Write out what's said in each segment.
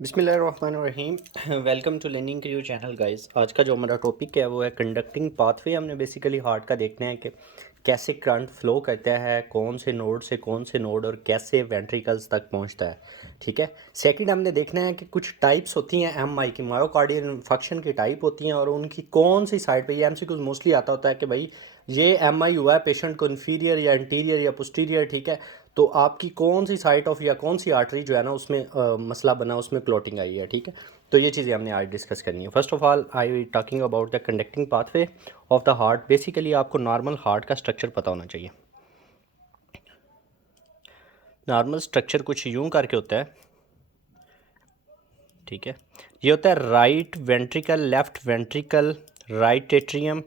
बिस्मिल्लाहिर्रहमानिर्रहीम। Welcome to learning के you channel guys. आज का जो हमारा टॉपिक है वो है कंडक्टिंग पाथवे। हमने बेसिकली हार्ट का देखना है कि कैसे करंट फ्लो करता है, कौन से नोड से कौन से नोड और कैसे वेंट्रिकल्स तक पहुंचता है। ठीक है। सेकंड हमने देखना है कि कुछ टाइप्स होती हैं एमआई की, मायोकार्डियल इन्फेक्शन की टाइप होती हैं और उनकी कौन सी साइड पे, ये एमसीक्यूज मोस्टली आता होता है कि भाई ये एमआई हुआ है पेशेंट को इन्फीरियर या इंटीरियर या पोस्टीरियर। ठीक है। तो आपकी कौन सी साइट ऑफ या कौन सी आर्टरी जो है ना उसमें मसला बना, उसमें क्लॉटिंग आई है। ठीक है। तो ये चीज़ें हमने आज डिस्कस करनी है। First of all I talking about the conducting pathway of the heart. Basically आपको नॉर्मल हार्ट का स्ट्रक्चर पता होना चाहिए। नॉर्मल स्ट्रक्चर कुछ यूं करके होता है। ठीक है। ये होता है right ventricle, left ventricle, right atrium,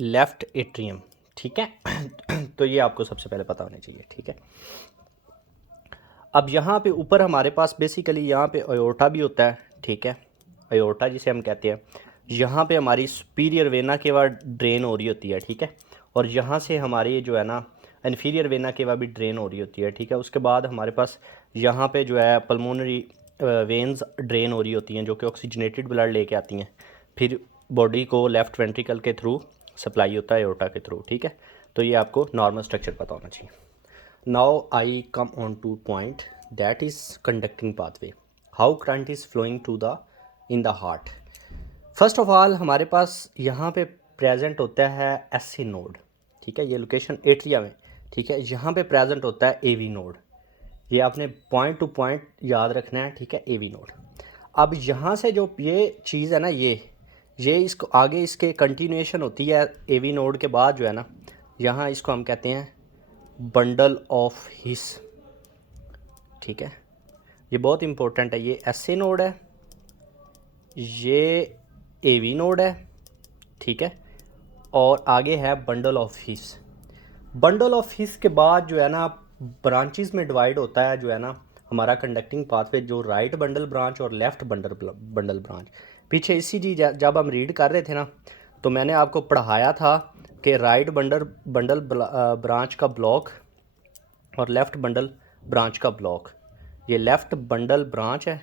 left atrium. ठीक है। तो ये आपको सबसे पहले पता होना चाहिए। ठीक है। अब यहाँ पे ऊपर हमारे पास बेसिकली यहाँ पे अयोर्टा भी होता है। ठीक है। अयोर्टा जिसे हम कहते हैं, यहाँ पे हमारी सुपीरियर वेना केवा ड्रेन हो रही होती है। ठीक है। और यहाँ से हमारी जो है ना इन्फीरियर वेना केवा भी ड्रेन हो रही होती है। ठीक है। उसके बाद हमारे पास यहाँ पे जो है पल्मोनरी वेन्स ड्रेन हो रही होती हैं जो कि ऑक्सीजनेटेड ब्लड लेके आती हैं, फिर बॉडी को लेफ़्ट वेंट्रिकल के थ्रू सप्लाई होता है अयोर्टा के थ्रू। ठीक है। तो ये आपको नॉर्मल स्ट्रक्चर पता होना चाहिए। Now I come on to point that is conducting pathway. How current is flowing to the in the heart. First of all हमारे पास यहाँ पे प्रेजेंट होता है एससी नोड। ठीक है। ये लोकेशन एट्रिया में। ठीक है। यहाँ पे प्रेजेंट होता है एवी नोड। ये आपने पॉइंट टू पॉइंट याद रखना है। ठीक है। AV node. अब यहाँ से जो ये चीज़ है ना, ये इसको आगे इसके कंटिन्यूएशन होती है एवी नोड के बाद जो है ना, यहाँ इसको हम कहते हैं बंडल ऑफ हिस। ठीक है। ये बहुत इंपॉर्टेंट है। ये एसए नोड है, ये एवी नोड है। ठीक है। और आगे है bundle of his. Bundle of हिस के बाद जो है ना ब्रांचेस में डिवाइड होता है जो है ना हमारा कंडक्टिंग पाथवे, जो राइट बंडल ब्रांच और लेफ्ट बंडल ब्रांच। पीछे इसी जी जब हम रीड कर रहे थे ना, तो मैंने आपको पढ़ाया था कि राइट बंडल ब्रांच का ब्लॉक और लेफ़्ट बंडल ब्रांच का ब्लॉक। ये लेफ़्ट बंडल ब्रांच है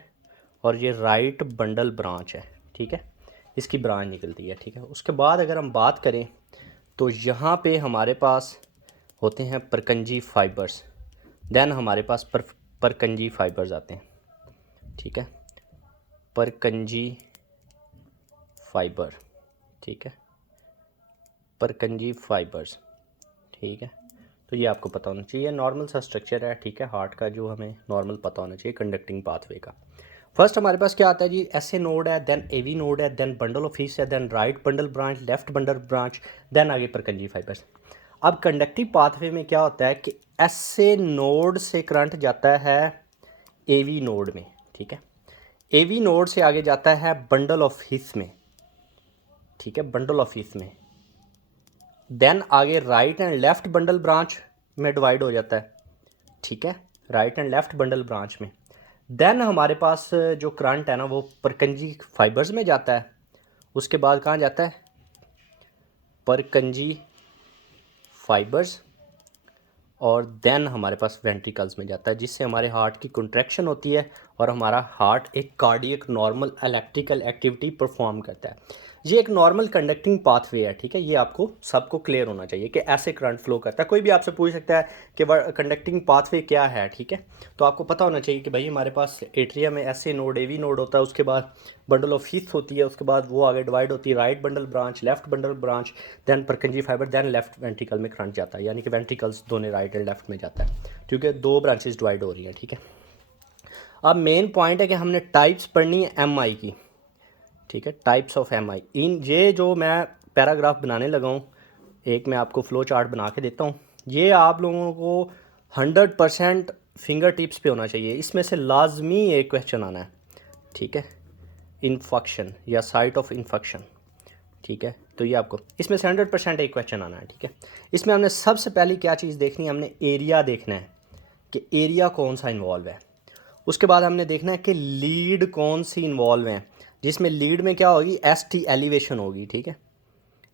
और ये राइट बंडल ब्रांच है। ठीक है। इसकी ब्रांच निकलती है। ठीक है। उसके बाद अगर हम बात करें तो यहाँ पे हमारे पास होते हैं परकंजी फाइबर्स। देन हमारे पास परकंजी फाइबर्स आते हैं। ठीक है। Purkinje fibre. ठीक है। Purkinje fibres. ठीक है। तो ये आपको पता होना चाहिए। नॉर्मल सा स्ट्रक्चर है। ठीक है। हार्ट का जो हमें नॉर्मल पता होना चाहिए कंडक्टिंग पाथवे का। फर्स्ट हमारे पास क्या आता है जी, एसए नोड है, देन एवी नोड है, देन बंडल ऑफ हिस है, then right bundle branch, left bundle branch, then आगे परकंजी फाइबर्स। अब कंडक्टिव पाथवे में क्या होता है कि एसए नोड से करंट जाता है एवी नोड में। ठीक है। एवी नोड से आगे जाता है बंडल ऑफ हिस में। ठीक है। बंडल ऑफ हिस में देन आगे right and left bundle branch में डिवाइड हो जाता है। ठीक है। Right and left bundle branch में देन हमारे पास जो करंट है ना वो परकंजी फाइबर्स में जाता है। उसके बाद कहाँ जाता है, परकंजी फाइबर्स, और देन हमारे पास वेंट्रिकल्स में जाता है, जिससे हमारे हार्ट की कंट्रैक्शन होती है और हमारा हार्ट एक cardiac normal electrical activity perform करता है। ये एक नॉर्मल कंडक्टिंग पाथवे है। ठीक है। ये आपको सबको क्लियर होना चाहिए कि ऐसे करंट फ्लो करता है। कोई भी आपसे पूछ सकता है कि कंडक्टिंग पाथवे क्या है। ठीक है। तो आपको पता होना चाहिए कि भाई हमारे पास एट्रिया में ऐसे नोड एवी नोड होता है, उसके बाद बंडल ऑफ हिस होती है, उसके बाद वो आगे डिवाइड होती है right bundle branch, left bundle branch, then Purkinje fibre, then left ventricle में करंट जाता है। यानी कि वेंट्रिकल्स दोनों राइट एंड लेफ्ट में जाता है क्योंकि दो ब्रांचेस डिवाइड हो रही हैं। ठीक है। अब मेन पॉइंट है कि हमने टाइप्स पढ़नी है एमआई की। ठीक है। टाइप्स ऑफ एमआई इन ये जो मैं पैराग्राफ बनाने लगा हूँ, एक मैं आपको फ्लो चार्ट बना के देता हूँ। ये आप लोगों को 100% फिंगर टिप्स पे होना चाहिए। इसमें से लाजमी एक क्वेश्चन आना है। ठीक है। इन्फेक्शन या साइट ऑफ इन्फेक्शन। ठीक है। तो ये आपको इसमें से 100% एक क्वेश्चन आना है। ठीक है। इसमें हमने सबसे पहले क्या चीज़ देखनी है, हमने एरिया देखना है कि एरिया कौन सा इन्वॉल्व है। उसके बाद हमने देखना है कि लीड कौन सी इन्वॉल्व है, जिसमें लीड में क्या होगी, एसटी एलिवेशन होगी। ठीक है।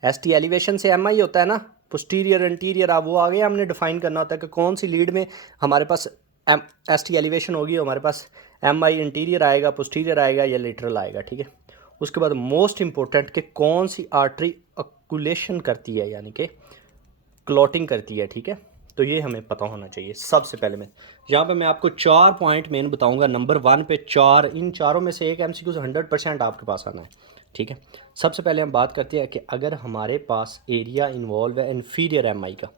एसटी एलिवेशन से एमआई होता है ना, पोस्टीरियर इंटीरियर। अब वो आगे हमने डिफाइन करना होता है कि कौन सी लीड में हमारे पास एसटी एलिवेशन होगी, हमारे पास एम आई इंटीरियर आएगा, पोस्टीरियर आएगा या लेटरल आएगा, ठीक है। उसके बाद मोस्ट इंपॉर्टेंट कि कौन सी आर्टरी अकुलेशन करती है यानी कि क्लॉटिंग करती है, ठीक है। तो ये हमें पता होना चाहिए सबसे पहले। मैं यहाँ पे मैं आपको 4 पॉइंट मेन बताऊंगा। नंबर 1 पे 4, इन चारों में से एक MCQ 100% आपके पास आना है, ठीक है। सबसे पहले हम बात करते हैं कि अगर हमारे पास एरिया इन्वॉल्व है इन्फीरियर MI का,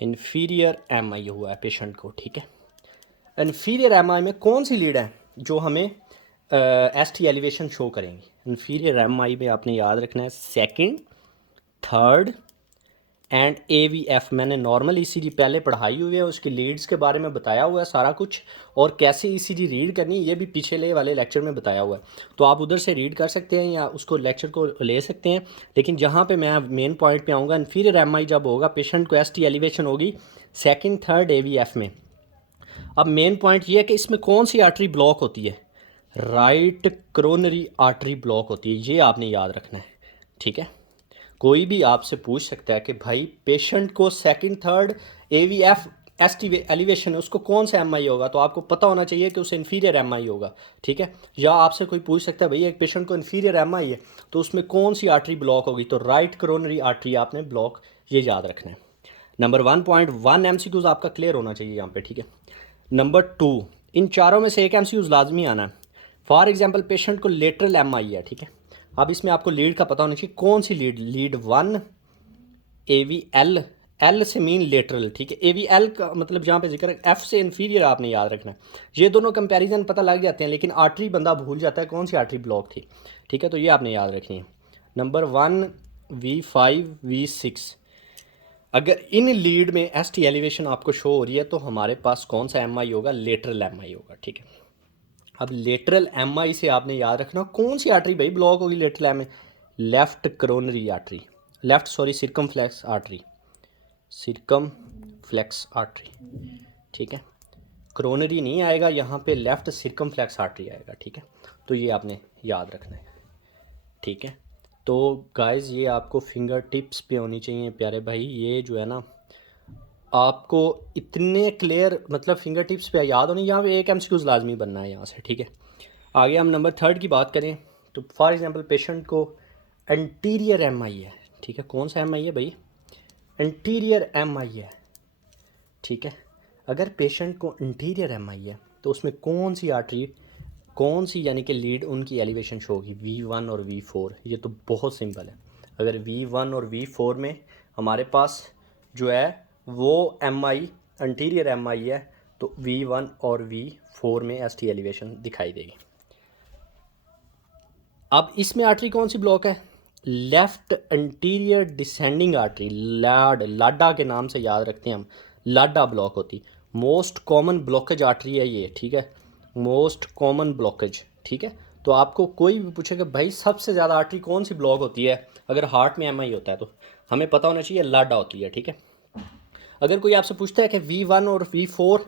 इन्फीरियर MI हुआ है पेशेंट को, ठीक है। इन्फीरियर MI में कौन सी लीड है जो हमें ST एलिवेशन शो करेंगी? इन्फीरियर MI में आपने याद रखना है सेकंड, थर्ड एंड AVF। मैंने नॉर्मल ECG पहले पढ़ाई हुई है, उसकी लीड्स के बारे में बताया हुआ है सारा कुछ, और कैसे ECG रीड करनी है ये भी पिछले वाले लेक्चर में बताया हुआ है। तो आप उधर से रीड कर सकते हैं या उसको लेक्चर को ले सकते हैं। लेकिन जहाँ पे मैं मेन पॉइंट पे आऊँगा, इन्फीरियर MI जब होगा पेशेंट को ST एलिवेशन होगी सेकेंड, थर्ड, AVF में। अब मेन पॉइंट ये है कि इसमें कौन सी आर्टरी ब्लॉक होती है? राइट कोरोनरी आर्टरी ब्लॉक होती है, ये आपने याद रखना है, ठीक है। कोई भी आपसे पूछ सकता है कि भाई पेशेंट को second, third, AVF ST elevation है, उसको कौन सा MI होगा? तो आपको पता होना चाहिए कि उसे इन्फीरियर MI होगा, ठीक है। या आपसे कोई पूछ सकता है भाई एक पेशेंट को इन्फीरियर MI है तो उसमें कौन सी आर्टरी ब्लॉक होगी? तो राइट कोरोनरी आर्टरी आपने ब्लॉक, ये याद रखना है। नंबर 1.1 MCQs आपका क्लियर होना चाहिए यहाँ पे, ठीक है। नंबर 2, इन चारों में से एक MCQs लाजमी आना है। फॉर एग्जाम्पल पेशेंट को लेटरल MI है, ठीक है। अब इसमें आपको लीड का पता होना चाहिए कौन सी लीड, लीड 1 AVL, L से मीन लेटरल, ठीक है। AVL का मतलब जहाँ पे जिक्र है F से इन्फीरियर आपने याद रखना है। ये दोनों कंपैरिजन पता लग जाते हैं, लेकिन आर्टरी बंदा भूल जाता है कौन सी आर्टरी ब्लॉक थी, ठीक है। तो ये आपने याद रखनी है। नंबर 1 V5 V6, अगर इन लीड में ST एलिवेशन आपको शो हो रही है तो हमारे पास कौन सा MI होगा? लेटरल MI होगा, ठीक है। अब लेटरल MI से आपने याद रखना कौन सी आर्टरी भाई ब्लॉक होगी lateral MI? Left coronary artery, left sorry circumflex artery, circumflex artery, ठीक है। कोरोनरी नहीं आएगा यहाँ पे, लेफ्ट सिरकमफ्लेक्स आर्टरी आएगा, ठीक है। तो ये आपने याद रखना है, ठीक है। तो गाइस ये आपको फिंगर टिप्स पे होनी चाहिए प्यारे भाई। ये जो है ना आपको इतने क्लियर मतलब फिंगर टिप्स पे याद होनी, यहाँ पे एक MCQs लाजमी बनना है यहाँ से, ठीक है। आगे हम नंबर 3 की बात करें तो फॉर एग्जांपल पेशेंट को एंटीरियर MI है, ठीक है। कौन सा MI है भाई? एंटीरियर MI है, ठीक है। अगर पेशेंट को एंटीरियर MI है तो उसमें कौन सी आर्टरी, कौन सी यानी कि लीड उनकी एलिवेशन शो होगी? V1 और V4। ये तो बहुत सिंपल है। अगर V1 और V4 में हमारे पास जो है वो MI एंटीरियर MI है तो V1 और V4 में ST एलिवेशन दिखाई देगी। अब इसमें आर्टरी कौन सी ब्लॉक है? लेफ्ट एंटीरियर डिसेंडिंग आर्टरी, लाडा के नाम से याद रखते हैं हम, लाडा ब्लॉक होती। मोस्ट कॉमन ब्लॉकेज आर्टरी है ये, ठीक है। मोस्ट कॉमन ब्लॉकेज, ठीक है। तो आपको कोई भी पूछेगा भाई सबसे ज़्यादा आर्टरी कौन सी ब्लॉक होती है अगर हार्ट में MI होता है, तो हमें पता होना चाहिए लाडा होती है, ठीक है। अगर कोई आपसे पूछता है कि V1 और V4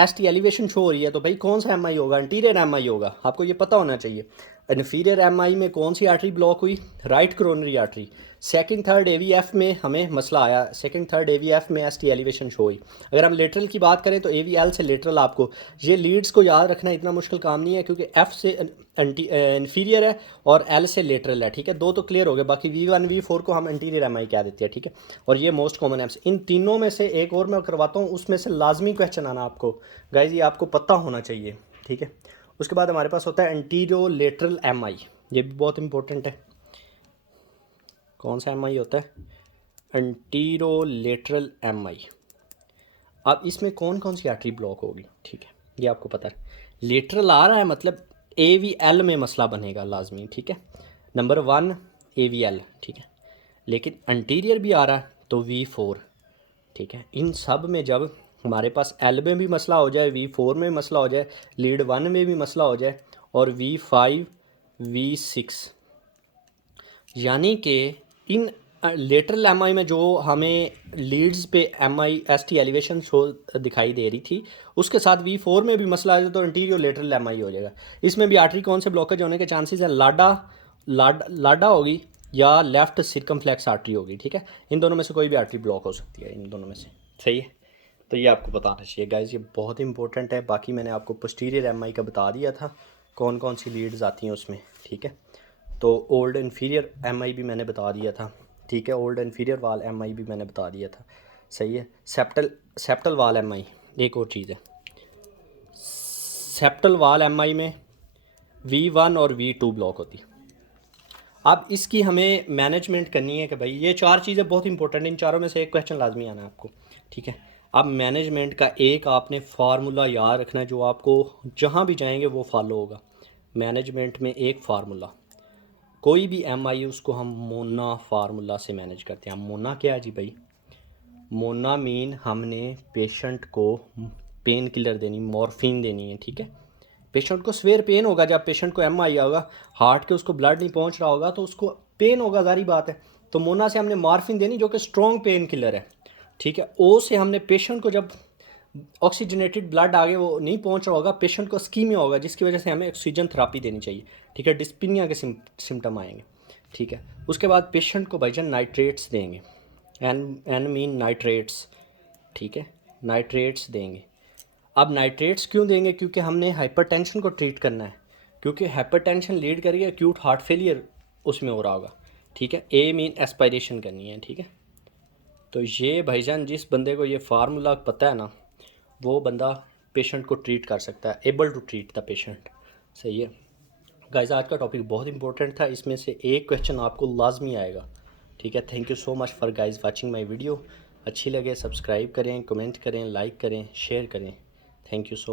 ST एलिवेशन शो हो रही है तो भाई कौन सा MI होगा? एंटीरियर MI होगा, आपको ये पता होना चाहिए। इन्फीरियर MI में कौन सी आर्टरी ब्लॉक हुई? Right coronary artery. Second, third AVF में हमें मसला आया, सेकंड, थर्ड AVF में ST एलिवेशन शो हुई। अगर हम लेटरल की बात करें तो AVL से लेटरल, आपको ये लीड्स को याद रखना इतना मुश्किल काम नहीं है क्योंकि F से इन्फीरियर है और L से लेटरल है, ठीक है। दो तो क्लियर हो गए, बाकी V1 V4 को हम एंटीरियर MI कह देते हैं, ठीक है। और ये मोस्ट कॉमन एम्स। इन तीनों में से एक और मैं करवाता हूँ, उसमें से लाजमी क्वेश्चन आना आपको गाइज, ये आपको पता होना चाहिए, ठीक है। उसके बाद हमारे पास होता है एंटीरियो लेटरल MI, ये भी बहुत इंपॉर्टेंट है। कौन सा MI होता है? Antero lateral MI। अब इसमें कौन कौन सी आर्टरी ब्लॉक होगी, ठीक है, ये आपको पता है। लेटरल आ रहा है मतलब AVL में मसला बनेगा लाजमी, ठीक है। नंबर 1 AVL, ठीक है। लेकिन एंटीरियर भी आ रहा है तो V4, ठीक है। इन सब में जब हमारे पास L में भी मसला हो जाए, V4 में मसला हो जाए, लीड 1 में भी मसला हो जाए और V5 V6, यानी कि इन लेटरल MI में जो हमें लीड्स पे MI ST एलिवेशन शो दिखाई दे रही थी उसके साथ V4 में भी मसला आ जाए तो एंटीरियर लेटरल MI हो जाएगा। इसमें भी आर्टरी कौन से ब्लॉकेज होने के चांसेस हैं? लाडा होगी या लेफ्ट सिरकमफ्लेक्स आर्टरी होगी, ठीक है। इन दोनों में से कोई भी आर्टरी ब्लॉक हो सकती है, इन दोनों में से, सही है। तो ये आपको बताना चाहिए गाइस, ये बहुत इंपॉर्टेंट है। बाकी मैंने आपको पोस्टीरियर एमआई का बता दिया था कौन कौन सी लीड्स आती हैं उसमें, ठीक है। तो ओल्ड इन्फीरियर एमआई भी मैंने बता दिया था, ठीक है। ओल्ड इन्फीरियर वाल एमआई भी मैंने बता दिया था, सही है। सेप्टल वाल एमआई, एक और चीज़ है, सेप्टल वाल एमआई में V1 और V2 ब्लॉक होती है। अब इसकी हमें मैनेजमेंट करनी है कि भाई ये 4 चीज़ें बहुत इंपॉर्टेंट, इन चारों में से एक क्वेश्चन लाजमी आना है आपको, ठीक है। अब मैनेजमेंट का एक आपने फार्मूला याद रखना है जो आपको जहाँ भी जाएंगे वो फॉलो होगा। मैनेजमेंट में एक फार्मूला, कोई भी एमआई उसको हम मोना फार्मूला से मैनेज करते हैं। मोना क्या है जी भाई? मोना मीन हमने पेशेंट को पेन किलर देनी, मॉर्फिन देनी है, ठीक है। पेशेंट को सवेर पेन होगा, जब पेशेंट को एमआई होगा, हार्ट के उसको ब्लड नहीं पहुंच रहा होगा तो उसको पेन होगा, जारी बात है। तो मोना से हमने मॉर्फिन देनी जो कि स्ट्रॉन्ग पेन किलर है, ठीक है। ओ से हमने पेशेंट को जब ऑक्सीजनेटेड ब्लड आगे वो नहीं पहुंच रहा होगा, पेशेंट को स्कीमिया होगा जिसकी वजह से हमें ऑक्सीजन थेरेपी देनी चाहिए, ठीक है। डिस्पीनिया के सिम्टम आएंगे, ठीक है। उसके बाद पेशेंट को भाईजान नाइट्रेट्स देंगे, एन मीन नाइट्रेट्स, ठीक है, नाइट्रेट्स देंगे। अब नाइट्रेट्स क्यों देंगे? क्योंकि हमने हाइपरटेंशन को ट्रीट करना है, क्योंकि हाइपरटेंशन लीड करिए एक्यूट हार्ट फेलियर उसमें हो रहा होगा, ठीक है। ए मीन एस्पायरेशन करनी है, ठीक है। तो ये भाईजान जिस बंदे को ये फार्मूला पता है ना, वो बंदा पेशेंट को ट्रीट कर सकता है, able to treat the patient, सही है। गाइस आज का टॉपिक बहुत इंपॉर्टेंट था, इसमें से एक क्वेश्चन आपको लाजमी आएगा, ठीक है। Thank you so much for guys watching my video. अच्छी लगे सब्सक्राइब करें, कमेंट करें, लाइक करें, शेयर करें। Thank you so much.